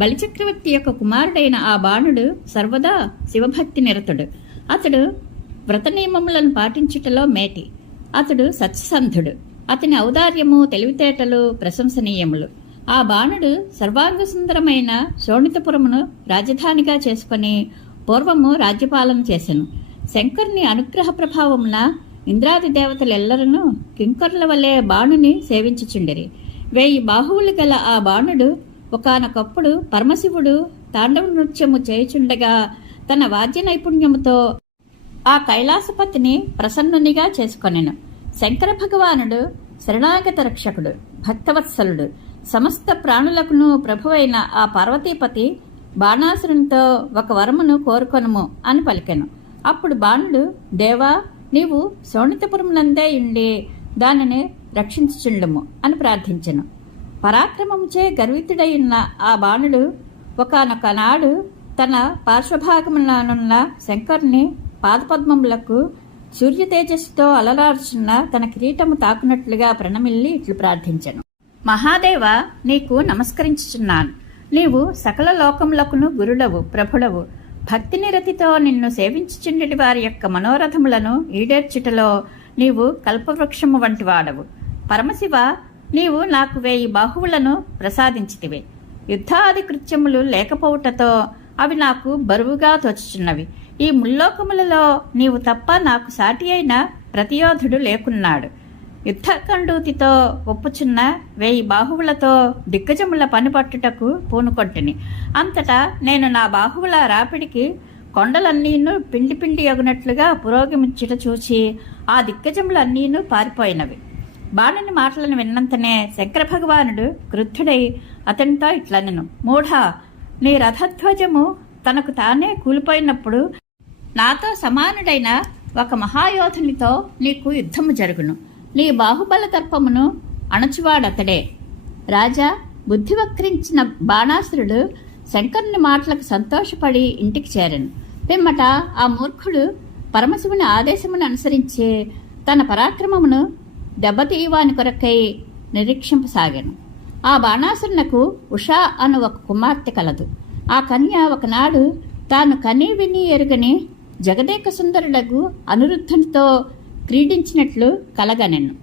బలిచక్రవర్తి యొక్క కుమారుడైన ఆ బాణుడు సర్వదా శివభక్తి నిరతుడు. అతడు వ్రత నియమములను పాటించుటలో మేటి. అతడు సత్యసంధుడు. అతని ఔదార్యము, తెలివితేటలు ప్రశంసనీయములు. ఆ బాణుడు సర్వాంగ సుందరమైన శోణితపురమును రాజధానిగా చేసుకుని పూర్వము రాజ్యపాలన చేసెను. శంకరుని అనుగ్రహ ప్రభావమున ఇంద్రాది దేవతలెల్లరూ కింకరుల వలె బాణుని సేవించుచుండిరి. 1000 బాహువులు గల ఆ బాణుడు ఒకానొకప్పుడు పరమశివుడు తాండవ నృత్యము చేయుచుండగా తన వాద్య నైపుణ్యముతో ఆ కైలాసపతిని ప్రసన్నునిగా చేసుకొనెను. శంకర భగవానుడు శరణాగత రక్షకుడు, భక్తవత్సలుడు, సమస్త ప్రాణులకును ప్రభువైన ఆ పార్వతీపతి బాణాసురునితో ఒక వరమును కోరుకొనుము అని పలికెను. అప్పుడు బాణుడు, దేవా, నీవు శోణితపురమునందే ఉండి దానిని రక్షించుచుండుము అని ప్రార్థించెను. పరాక్రమముచే గర్వితుడైన ఆ బాణుడు ఒకానొక నాడు తన పార్శ్వభాగములనున్న శంకరుని పాదపద్మములకు సూర్య తేజస్సుతో అలలార్చున్న తన కిరీటము తాకునట్లుగా ప్రణమిల్లి ఇట్లు ప్రార్థించెను. మహాదేవ, నీకు నమస్కరించుచున్నాను. నీవు సకల లోకములకును గురుడవు, ప్రభుడవు. భక్తి నిరతితో నిన్ను సేవించుచుండటి వారి యొక్క మనోరథములను ఈడేర్చుటలో నీవు కల్పవృక్షము వంటి వాడవు. పరమశివ, నీవు నాకు 1000 బాహువులను ప్రసాదించితివి. యుద్ధాది కృత్యములు లేకపోవుటతో అవి నాకు బరువుగా తోచుచున్నవి. ఈ ముల్లోకములలో నీవు తప్ప నాకు సాటి అయిన ప్రతియోధుడు లేకున్నాడు. యుద్ధకండూతితో ఒప్పుచున్న 1000 బాహువులతో దిగ్గజముల పనిపట్టుటకు పూనుకొంటిని. అంతటా నేను నా బాహువుల రాపిడికి కొండలన్నీను పిండి పిండి అగునట్లుగా పురోగమించుట చూచి ఆ దిగ్గజములన్నీను పారిపోయినవి. బాణుని మాటలను విన్నంతనే శంకర భగవానుడు క్రుద్ధుడై అతనితో ఇట్లనెను, మూఢా, నీ రథధ్వజము తనకు తానే కూలిపోయినప్పుడు నాతో సమానుడైన ఒక మహాయోధునితో నీకు యుద్ధము జరుగును. నీ బాహుబల దర్పమును అణచువాడతడే. రాజా, బుద్ధి వక్రించిన బాణాసురుడు శంకరుని మాటలకు సంతోషపడి ఇంటికి చేరెను. పిమ్మట ఆ మూర్ఖుడు పరమశివుని ఆదేశమును అనుసరించి తన పరాక్రమమును దెబ్బతీయవాని కొరకై నిరీక్షింపసాగాను. ఆ బాణాసురునకు ఉషా అను ఒక కుమార్తె కలదు. ఆ కన్య ఒకనాడు తాను కని విని ఎరుగని జగదేక సుందరుడగు అనిరుద్ధునితో క్రీడించినట్లు కలగనెను.